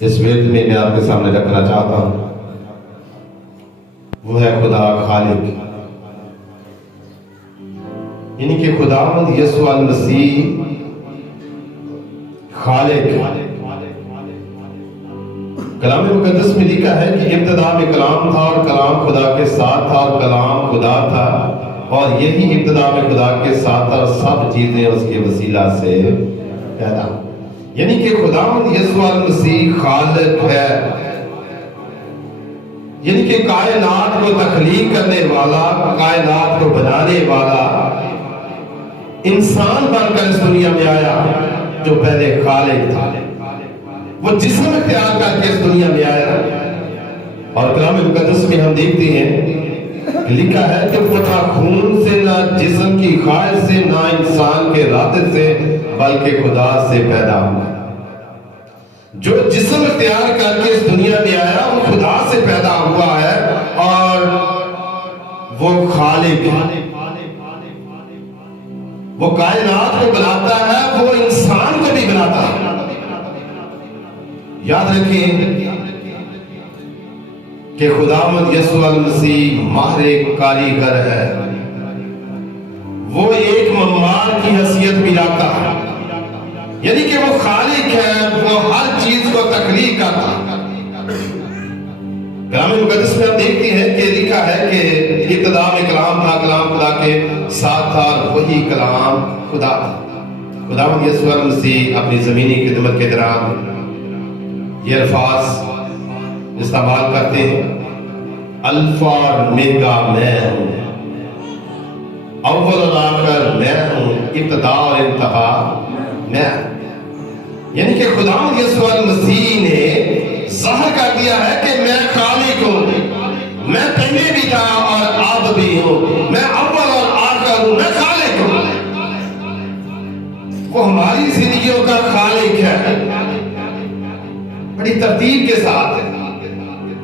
اس ورد میں آپ کے سامنے رکھنا چاہتا ہوں، وہ ہے خدا خالق، یعنی کہ خداوند یسوع المسیح خالق۔ کلام مقدس میں لکھا ہے کہ ابتدا میں کلام تھا اور کلام خدا کے ساتھ تھا اور کلام خدا تھا، اور یہی ابتدا میں خدا کے ساتھ تھا، اور سب چیزیں اس کے وسیلہ سے پیدا۔ یعنی کہ خداوند یسوع المسیح خالق ہے، یعنی کہ کائنات کو تخلیق کرنے والا، کائنات کو بنانے والا، انسان بن کر اس دنیا میں آیا جو پہلے خالق تھا۔ وہ جسم اختیار کر کے اس دنیا میں آیا، اور کلام مقدس میں ہم دیکھتے ہیں کہ لکھا ہے کہ وہ نہ خون سے، نہ جسم کی خواہش سے، نہ انسان کے ارادے سے، بلکہ خدا سے پیدا ہوا۔ جو جسم اختیار کر کے اس دنیا میں آیا وہ خدا سے پیدا ہوا ہے، اور وہ خالق ہے، وہ کائنات کو بناتا ہے، وہ انسان کو بھی بناتا ہے۔ یاد رکھیں کہ خداوند یسوع المسیح ماہر کاریگر ہے، وہ ایک معمار کی حیثیت بھی رکھتا ہے، یعنی کہ وہ خالق ہے، وہ ہر چیز کو تخلیق کرتا ہے۔ کلام مقدس میں ہم دیکھتے ہیں کہ لکھا ہے کہ ابتدا میں کلام تھا، کلام خدا کے ساتھ تھا، اور وہی کلام خدا تھا۔ خداوند یسوع المسیح اپنی زمینی خدمت کے دوران یہ الفاظ استعمال کرتے ہیں، الفا اور میگا میں ہوں، اول اور آخر میں ہوں، ابتدا اور انتہا میں ہوں۔ یعنی کہ خداوند یسوع المسیح نے ظاہر کر دیا ہے کہ میں خالق ہوں، میں پہلے بھی تھا اور اب بھی ہوں، میں اول اور آخر ہوں، میں خالق ہوں۔ وہ ہماری زندگیوں کا خالق ہے۔ بڑی ترتیب کے ساتھ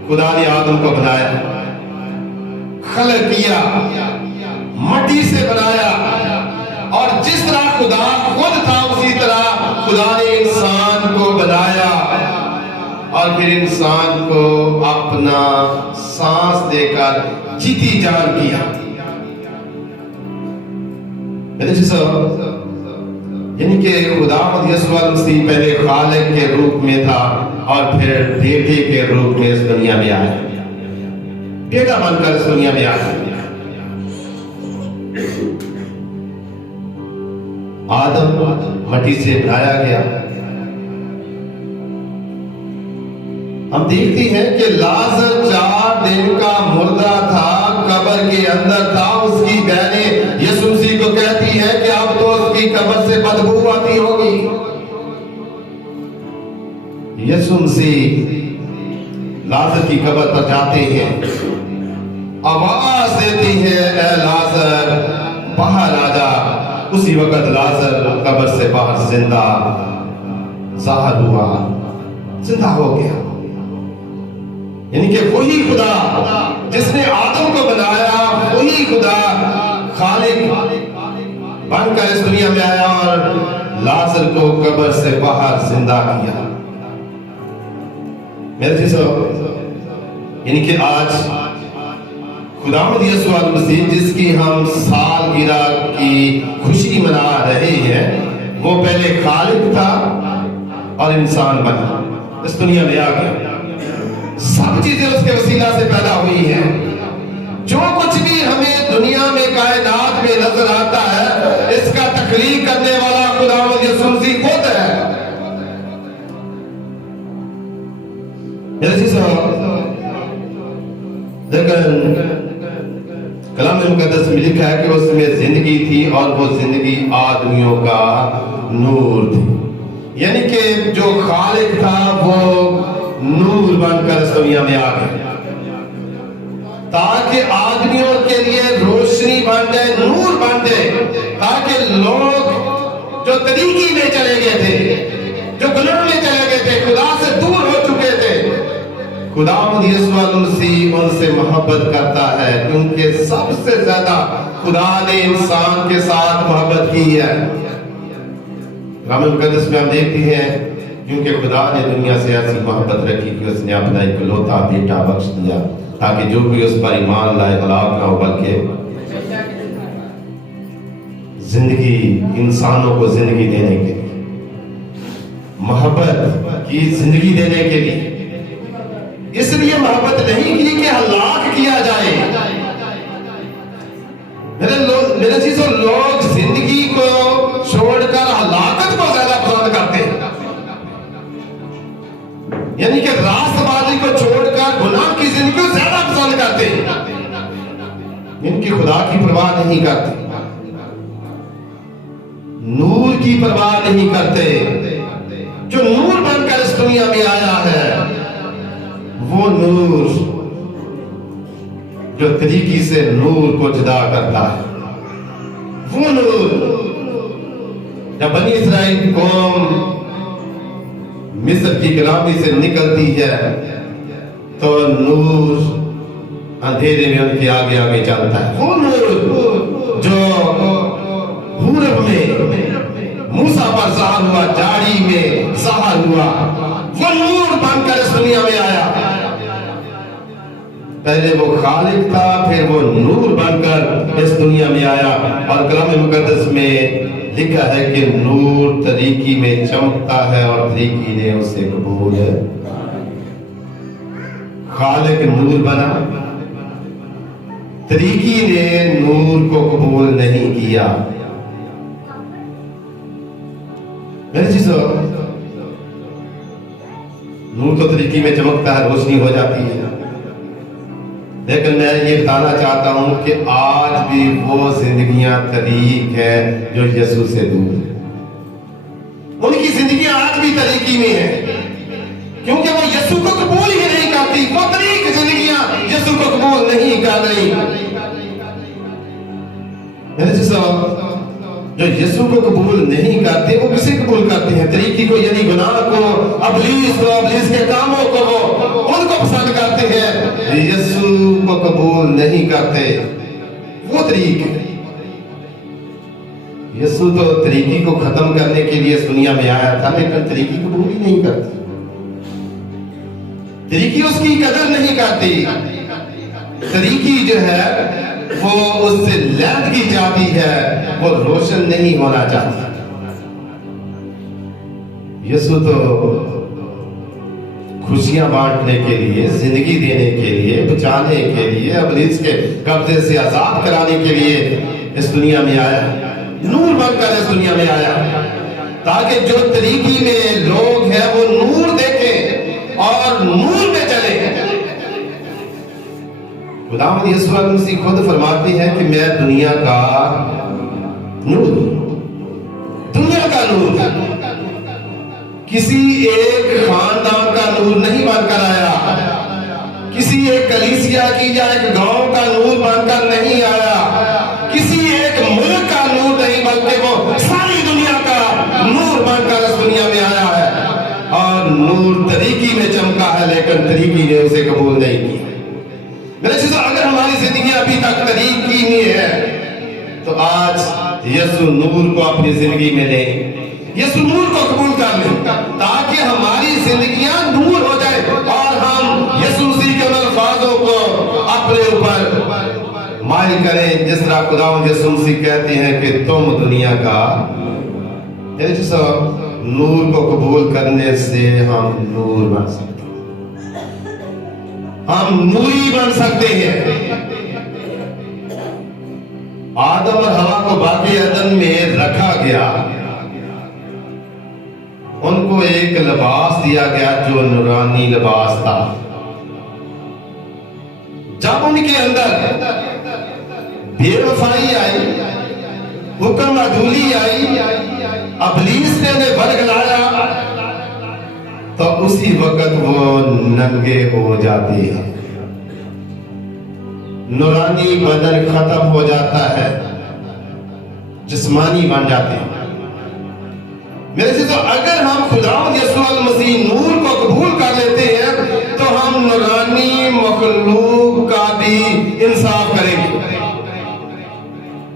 خدا نے آدم کو بنایا، خلق کیا، مٹی سے بنایا، اور جس طرح خدا خود تھا اسی طرح خدا نے انسان کو بنایا، اور پھر انسان کو اپنا سانس دے کر جیتی جان کیا۔ یعنی کہ خداوند یسوع المسیح پہلے خالق کے روپ میں تھا، اور پھر بیٹے کے روپ میں اس دنیا میں آیا، بیٹا بن کر اس دنیا میں آیا۔ آدم مٹی سے بنایا گیا۔ ہم دیکھتے ہیں کہ لازر 4 دن کا مردہ تھا، قبر کے اندر تھا۔ اس کی بہنیں یسوع مسیح کو کہتی ہیں کہ اب تو اس کی قبر سے بدبو آتی ہوگی۔ یسوع مسیح لازر کی قبر پر جاتے ہیں، آواز دیتی ہے، اے لازر باہر آ جا۔ اسی وقت لازر قبر سے باہر زندہ ظاہر ہوا، زندہ ہو گیا۔ یعنی کہ وہی خدا جس نے آدم کو بنایا، وہی خدا خالق بن کر اس دنیا میں آیا اور لازر کو قبر سے باہر زندہ کیا۔ میرے جیسو، یعنی کہ آج خداوند یسوع المسیح جس کی ہم سالگرہ کی خوشی منا رہے ہیں، وہ پہلے خالق تھا اور انسان بنا، اس دنیا میں آ گیا۔ سب چیزیں اس کے وسیلہ سے پیدا ہوئی ہیں۔ جو کچھ بھی ہمیں دنیا میں کائنات میں نظر آتا ہے، اس کا تخلیق کرنے والا خداوند یسوع مسیح خود ہے۔ لیکن کلام مقدس میں لکھا ہے کہ اس میں زندگی تھی، اور وہ زندگی آدمیوں کا نور تھی۔ یعنی کہ جو خالق تھا وہ نور بن کر اس دنیا میں آ گیا، تاکہ آدمیوں کے لیے روشنی بن جائے، نور بن جائے، تاکہ لوگ جو طریقی میں چلے گئے تھے، جو گناہ میں چلے گئے تھے، خدا سے دور ہو چکے تھے، خداوند یسوع المسیح ان سے محبت کرتا ہے، کیونکہ سب سے زیادہ خدا نے انسان کے ساتھ محبت کی ہے۔ کلام مقدس میں ہم دیکھتے ہیں کیونکہ خدا نے دنیا سے ایسی محبت رکھی کہ اس نے اپنا اکلوتا بیٹا بخش دیا تاکہ جو کوئی اس پر ایمان لائے ہلاک نہ ہو بلکہ زندگی، انسانوں کو زندگی دینے کے لیے، محبت کی زندگی دینے کے لیے، اس لیے محبت نہیں کی کہ ہلاک کیا جائے۔ میرے چیزوں، لوگ زندگی کو چھوڑ کر ہلاکت کو زیادہ پسند کرتے ہیں، یعنی کہ راست بازی کو چھوڑ کر گناہ کی زندگی کو زیادہ پسند کرتے ہیں، ان کی خدا کی پرواہ نہیں کرتے، نور کی پرواہ نہیں کرتے۔ جو نور بن کر اس دنیا میں آیا ہے وہ نور جو طریقے سے نور کو جدا کرتا ہے، وہ نور جب بنی اسرائیل قوم مصر کی غلامی سے نکلتی ہے تو نور اندھیرے میں ان کے آگے آگے چلتا ہے، وہ نور جو حورب میں موسیٰ پر ظاہر ہوا، جاڑی میں ظاہر ہوا، وہ نور بن کر اس دنیا میں آیا۔ پہلے وہ خالق تھا، پھر وہ نور بن کر اس دنیا میں آیا، اور کلام مقدس میں لکھا ہے کہ نور طریقی میں چمکتا ہے اور طریقی نے اسے قبول ہے۔ خالق نور بنا، طریقی نے نور کو قبول نہیں کیا۔ میرے چیزوں، نور تو طریقی میں چمکتا ہے، روشنی ہو جاتی ہے، لیکن میں یہ بتانا چاہتا ہوں کہ آج بھی وہ زندگیاں طریق ہے جو یسوع سے دور ہے۔ ان کی زندگیاں آج بھی طریقی میں ہے کیونکہ وہ یسوع کو قبول ہی نہیں کرتی، وہ طریق زندگیاں یسوع کو قبول نہیں کر رہی۔ میرے جیسا جو یسوع کو قبول نہیں کرتے وہ کسے قبول کرتے ہیں؟ طریقی کو، یعنی گناہ کو، ابلیس کو، ابلیس کے کاموں کو، وہ ان کو پسند کرتے ہیں، یسوع کو قبول نہیں کرتے۔ وہ طریق ہے، یسوع تو طریقی کو ختم کرنے کے لیے اس دنیا میں آیا تھا، لیکن طریقی قبول ہی نہیں کرتی، طریقی اس کی قدر نہیں کرتی، طریقی جو ہے وہ اس سے لہد کی جاتی ہے، وہ روشن نہیں ہونا چاہتا۔ یسوع تو خوشیاں بانٹنے کے لیے، زندگی دینے کے لیے، بچانے کے لیے، ابلیس کے قبضے سے آزاد کرانے کے لیے اس دنیا میں آیا، نور بن کر اس دنیا میں آیا، تاکہ جو طریقی میں لوگ ہیں وہ نور دیکھیں اور نور میں چلیں۔ خداوند یسوع مسیح خود فرماتی ہے کہ میں دنیا کا نور، دنیا کا نور، کسی ایک خاندان کا نور نہیں بن کر آیا، کسی ایک کلیسیا کی یا ایک گاؤں کا نور بن کر نہیں آیا، کسی ایک ملک کا نور نہیں، بلکہ وہ ساری دنیا کا نور بن کر اس دنیا میں آیا ہے، اور نور طریقی میں چمکا ہے لیکن طریقی نے اسے قبول نہیں کیا۔ میرے چیزوں، اگر ہماری زندگی ابھی تک طریقی میں ہے تو آج یسوع نور کو اپنی زندگی میں لیں، یسوع نور کو قبول کر لیں تاکہ ہماری زندگیاں نور ہو جائے اور ہم یسوع مسیح کے الفاظوں کو اپنے اوپر مائل کریں، جس طرح خداوند یسوع مسیح کہتے ہیں کہ تم دنیا کا۔ میرے چیزوں، نور کو قبول کرنے سے ہم نور بن سکتے ہیں، ہم نوری بن سکتے ہیں۔ آدم اور حوا کو باغ عدن میں رکھا گیا، ان کو ایک لباس دیا گیا جو نورانی لباس تھا۔ جب ان کے اندر بے وفائی آئی، حکم عدولی آئی، ابلیس نے انہیں برگلایا، تو اسی وقت وہ ننگے ہو جاتے ہیں، نورانی بدن ختم ہو جاتا ہے، جسمانی بن جاتے ہیں۔ میرے سے تو اگر ہم خداوند یسوع المسیح نور کو قبول کر لیتے ہیں تو ہم نورانی مخلوق کا بھی انصاف کریں گے۔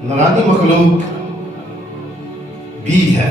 نورانی مخلوق بھی ہے،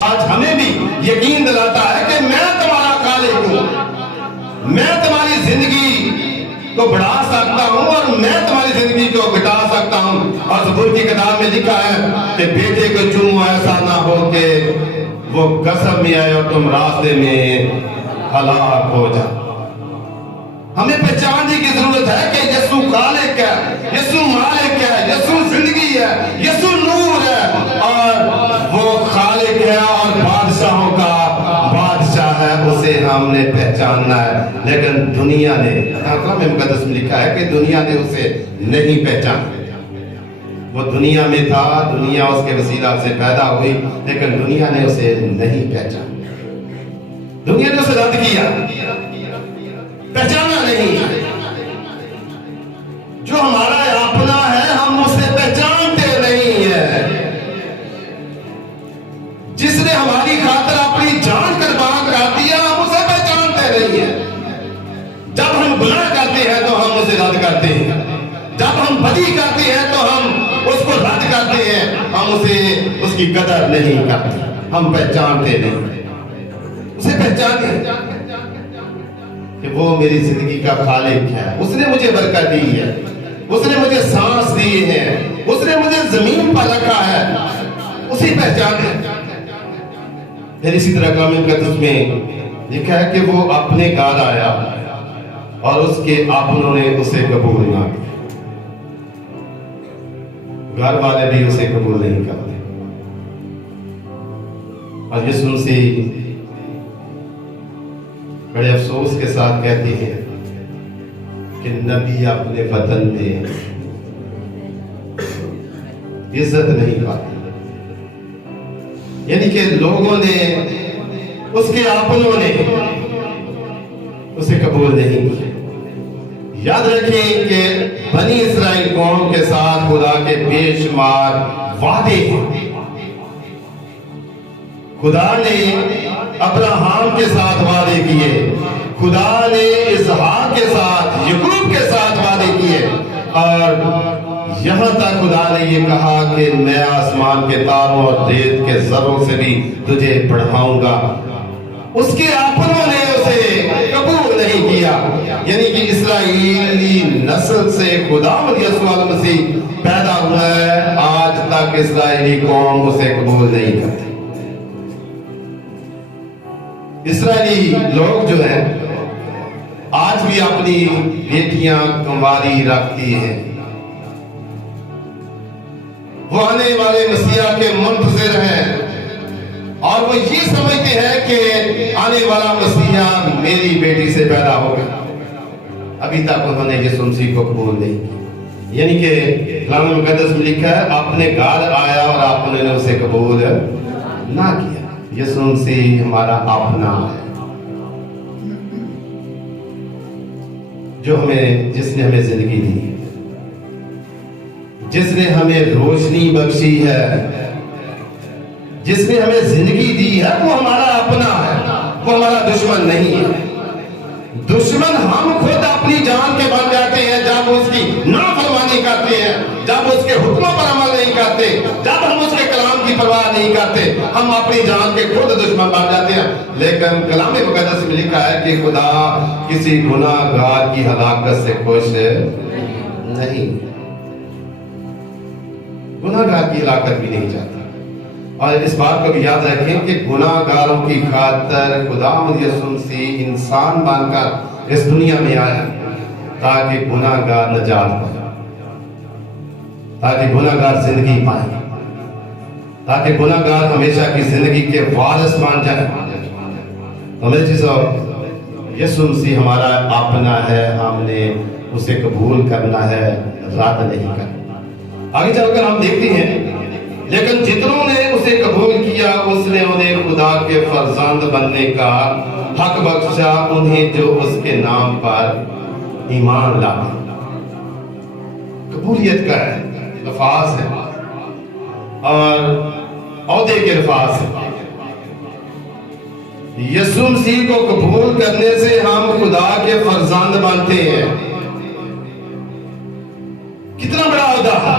آج ہمیں بھی یقین دلاتا ہے کہ میں تمہارا خالق ہوں، میں تمہاری زندگی کو بڑھا سکتا ہوں اور میں تمہاری زندگی کو گھٹا سکتا ہوں۔ اور زبور کی کتاب میں لکھا ہے کہ بیٹے کو چومو ایسا نہ ہو کہ وہ قسم میں آئے اور تم راستے میں ہلاک ہو جاؤ۔ ہمیں پہچاننے کی ضرورت ہے کہ یسوع خالق ہے، یسوع مالک ہے، یسوع زندگی ہے، یسوع نور ہے، اور وہ خالق ہے اور بادشاہوں کا بادشاہ ہے، اسے ہم نے پہچاننا ہے۔ لیکن دنیا نے، کلام مقدس میں لکھا ہے کہ دنیا نے اسے نہیں پہچانا۔ وہ دنیا میں تھا، دنیا اس کے وسیلہ سے پیدا ہوئی، لیکن دنیا نے اسے نہیں پہچانا، دنیا نے اسے رد کیا، پہچانا نہیں۔ جو ہمارا اپنا ہے ہم اسے پہچانتے نہیں ہیں۔ جس نے ہماری خاطر اپنی جان قربان کر دیا ہم اسے پہچانتے نہیں ہیں۔ جب ہم گناہ کرتے ہیں تو ہم اسے رد کرتے ہیں، جب ہم بدی کرتے ہیں تو ہم اس کو رد کرتے ہیں، ہم اسے اس کی قدر نہیں کرتے، ہم پہچانتے نہیں۔ اسے پہچانے کہ وہ میری زندگی کا خالق ہے، اس نے مجھے برکت دی ہے، اس نے مجھے سانس دی ہے، اس نے مجھے زمین پر رکھا ہے، اسی پہچان ہے۔ پھر اسی طرح کلام مقدس میں لکھا ہے کہ وہ اپنے گھر آیا اور اس کے اپنوں نے اسے قبول نہ کیا، گھر والے بھی اسے قبول نہیں کرتے۔ اور یسوع مسیح بڑے افسوس کے ساتھ کہتے ہیں کہ نبی اپنے وطن میں عزت نہیں پاتے، یعنی کہ لوگوں نے، اس کے اپنوں نے اسے قبول نہیں کیا۔ یاد رکھیں کہ بنی اسرائیل قوم کے ساتھ خدا کے بے شمار وعدے ہیں۔ خدا نے ابراہیم کے ساتھ وعدے کیے، خدا نے اسحاق کے ساتھ، یعقوب کے ساتھ وعدے کیے، اور یہاں تک خدا نے یہ کہا کہ میں آسمان کے تاروں اور ریت کے ذروں سے بھی تجھے بڑھاؤں گا۔ اس کے اپنوں نے اسے قبول نہیں کیا، یعنی کہ اسرائیلی نسل سے خداوند یسوع مسیح پیدا ہوا ہے، آج تک اسرائیلی قوم اسے قبول نہیں کرتی۔ اسرائیلی لوگ جو ہیں آج بھی اپنی بیٹیاں کنواری رکھتی ہیں، وہ آنے والے مسیح کے منتظر ہیں، اور وہ یہ سمجھتے ہیں کہ آنے والا مسیح میری بیٹی سے پیدا ہوگا۔ ابھی تک انہوں نے یسوع مسیح کو قبول نہیں کیا، یعنی کہ کلام مقدس میں لکھا ہے اپنے گھر آیا اور آپ نے اسے قبول نہ کیا۔ یسوع مسیح ہمارا اپنا ہے، جس نے ہمیں زندگی دی، جس نے ہمیں روشنی بخشی ہے، جس نے ہمیں زندگی دی ہے، وہ ہمارا اپنا ہے، وہ ہمارا دشمن نہیں ہے۔ دشمن ہم خود اپنی جان کے بن جاتے ہیں جب اس کی نافرمانی کرتے ہیں، جب اس کے حکموں پر عمل نہیں کرتے، جب ہم اس کے کلام کی پرواہ نہیں کرتے، ہم اپنی جان کے خود دشمن بن جاتے ہیں۔ لیکن کلام مقدس میں لکھا ہے کہ خدا کسی گناہ گار کی ہلاکت سے خوش نہیں، گناہ گار کی ہلاکت بھی نہیں چاہتا۔ اور اس بات کو بھی یاد رکھیں کہ گناہ گاروں کی خاطر خداوند یسوع مسیح انسان بن کر اس دنیا میں آیا تاکہ گناہ گار نجات پائے، تاکہ گناہ گار زندگی پائے، تاکہ گناہ گار ہمیشہ کی زندگی کے وارث مان جائے۔ ہمیں چیزوں یسوع مسیح ہمارا اپنا ہے، ہم نے اسے قبول کرنا ہے، رد نہیں کرنا۔ آگے چل کر ہم دیکھتے ہیں لیکن جتنوں نے اسے قبول کیا اس نے انہیں خدا کے فرزند بننے کا حق بخشا، انہیں جو اس کے نام پر ایمان لائے۔ قبولیت کا ہے الفاظ ہے اور عہدے کے الفاظ ہیں۔ یسوع مسیح کو قبول کرنے سے ہم خدا کے فرزند بنتے ہیں۔ کتنا بڑا عہدہ ہے،